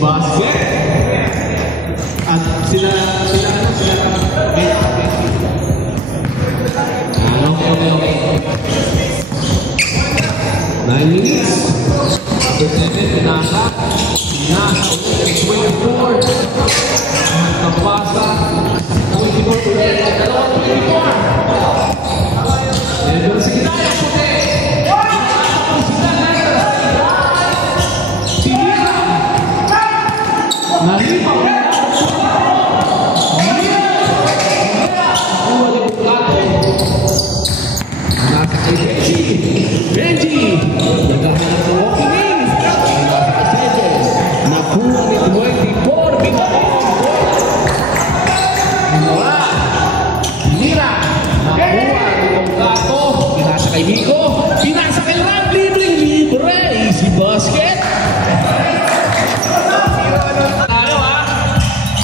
basket. At sila okay. 9 minutes. After 7, pinasa ulit, 24. Kapasa, 24 ulit. 24. Level sa gitaya, puti. Sinira. Naripaw. Nasa kay Benji. Nagkahanap ng walking in. Nasa kay 7. Nakuha ni 24. Wala. Sinira. Nakuha ni Bonggato. Pinasa kay Nico. Pinasa kay Ram. Libre. Easy basket.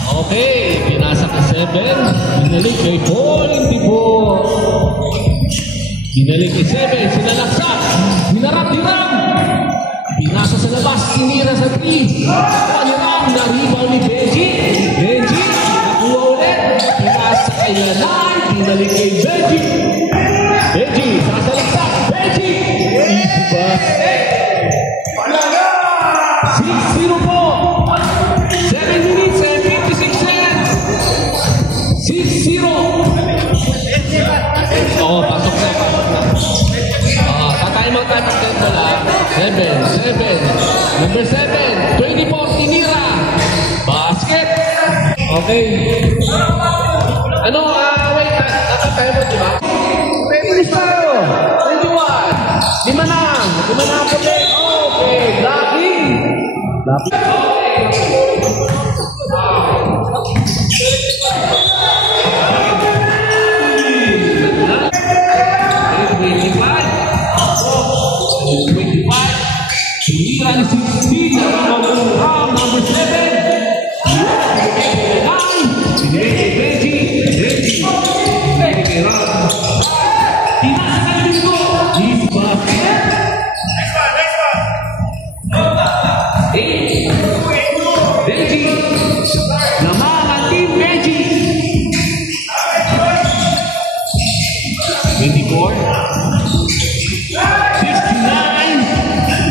Okay. Pinasa kay 7. Binalik kay Paul. Hindi po. Binalik kay 7, sinalaksak, hinarap ni Ram. Pinasa sa labas, sinira sa 3. Ni Ram, naribaw ni Benji. Benji, nakuha ulit. Pinasa kay Lanay, binalik kay Benji. Benji, sasalaksak, Benji. Easy basket. 6-0 po. 7 minutes and 56 seconds. 6-0. Oh, pasok na. Tatay mo pala. 7. Number 7. 24, Tinira. Basket. Okay. Ano, wait. Tatay mo, di ba? Finish tayo. 21. 5 na. 5 na po. Okay. Blocking. Sinira ni 16, number 7. Binigay kay Benji. Binigay kay Ram. Pinasa kay Nico. Easy basket. Next one. 8. Benji. Naman ang team Benji. 24. 69.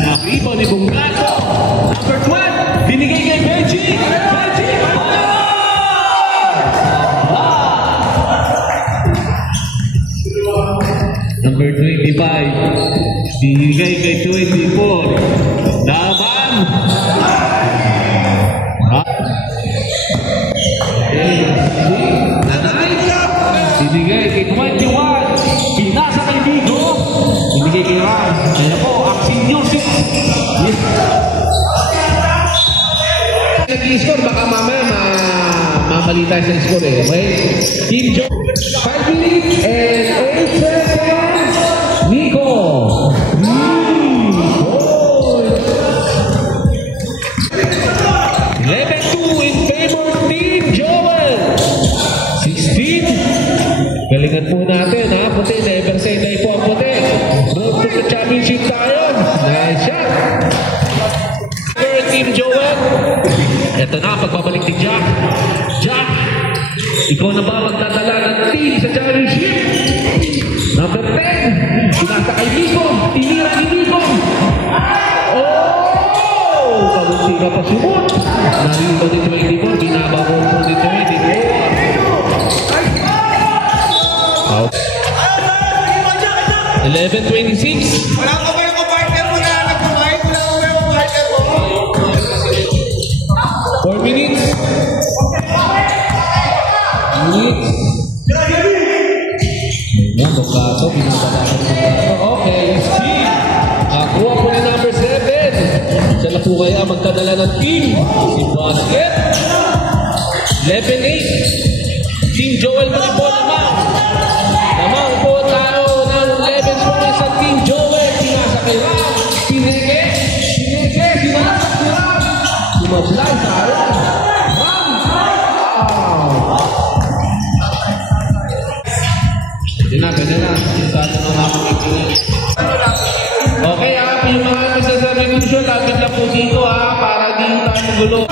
Nakribaw ni Bonggato. Number 12. Binigay kay Benji. Benji. Number 25. Binigay kay 24. Daban. Binigay kay 21. Pinasa kay Nico. Binigay kay Ram. Kaya po, action music. Nag-i-score, baka mamaya mamalita sa score eh. Okay? Team Joe. 5 minutes and 8 seconds. Nico. 11-2 in favor Team Joel. 16. Galingan po natin ha. Puti, never say die po ang puti. Road to the championship tayo. Nice shot. Team Joel. Ito na, pagbabalik ni Jack. Jack, ikaw na ba magdadala ng team sa championship? Number 10. Pinasa kay Nico. Tinira ni Nico. Oh! Kabunti ka pa sumot. Narito ni 24. Binabago po ni 24. 11:26. Wala ko ba yung partner mo na nag-provide? Wala ko ba yung partner mo? 4 minutes. Ayan, Bonggato. Binabalakan ng Bonggato. Okay, Steve. Nakuha po na number 7. Siya na po kaya magdadala ng team. Si Basket. 11-8. Team Joel mo po naman. Naman po tayo ng 11 points sa Team Joel. Pinasa kay Ram. Pineke. Pinasa kay Ram. Sumablay sa Ram. Ganyan na. Okay, yung mga masasabi ko siya, lapit na po dito para di tayo gulo.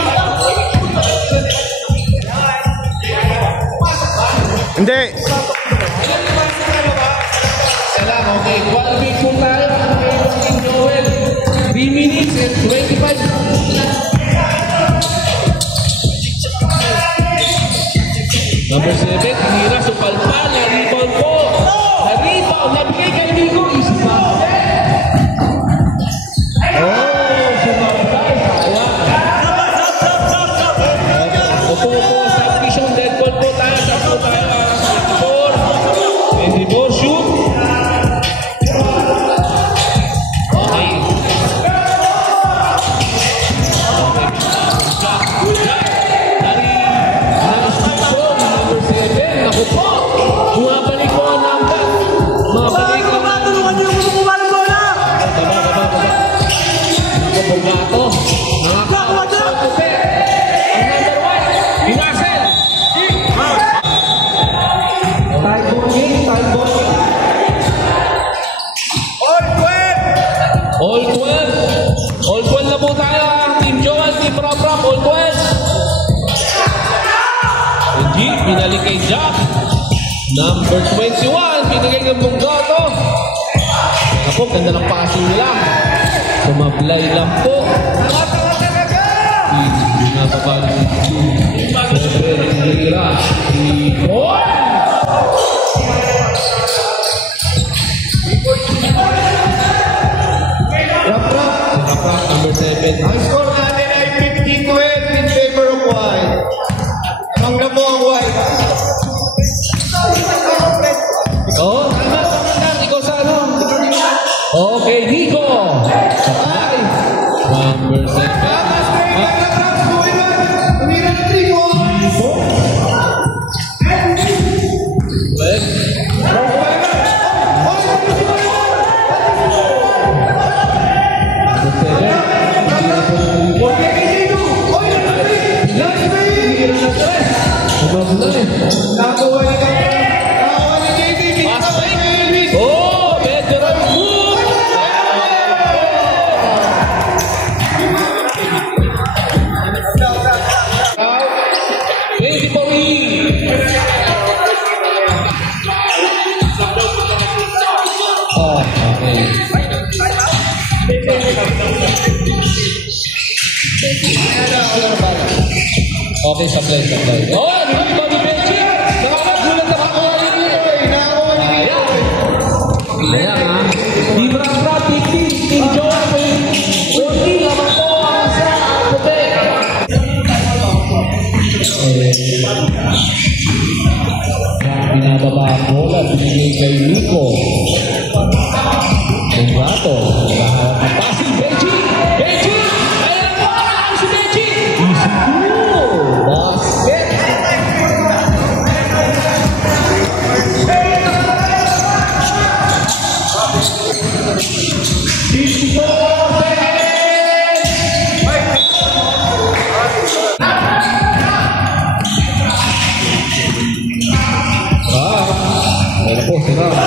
All 12. All 12 na po tayo. Team Joel, Team Rob, all 12. Benji, pinalik kay Jack. Number 21, binigay ng Bunggato. Ako, ganda ng passing nila. Sumablay lang po. Hindi na papagod. Siyempre, nagkira. 3 points. Rap, number 7. Ang score natin ay 50-12 in favor of White. Amang na po ang White. Oh, ikaw sa ano? Okay, Nico. Supply. Number 7. Oh, veteran move. Oh, okay. Okay, supply. Oh, ano ba ni Benji? Nakakagulat na ako. Ayan ha. Team Rafra, 15. Team Joel, 14. Naman po ang sa puti. Binababa ang bola. Binigay kay Nico. Bunggato. Passing Benji. Ayan po. Si Benji. Easy cool. Basket. Ayan po, sira.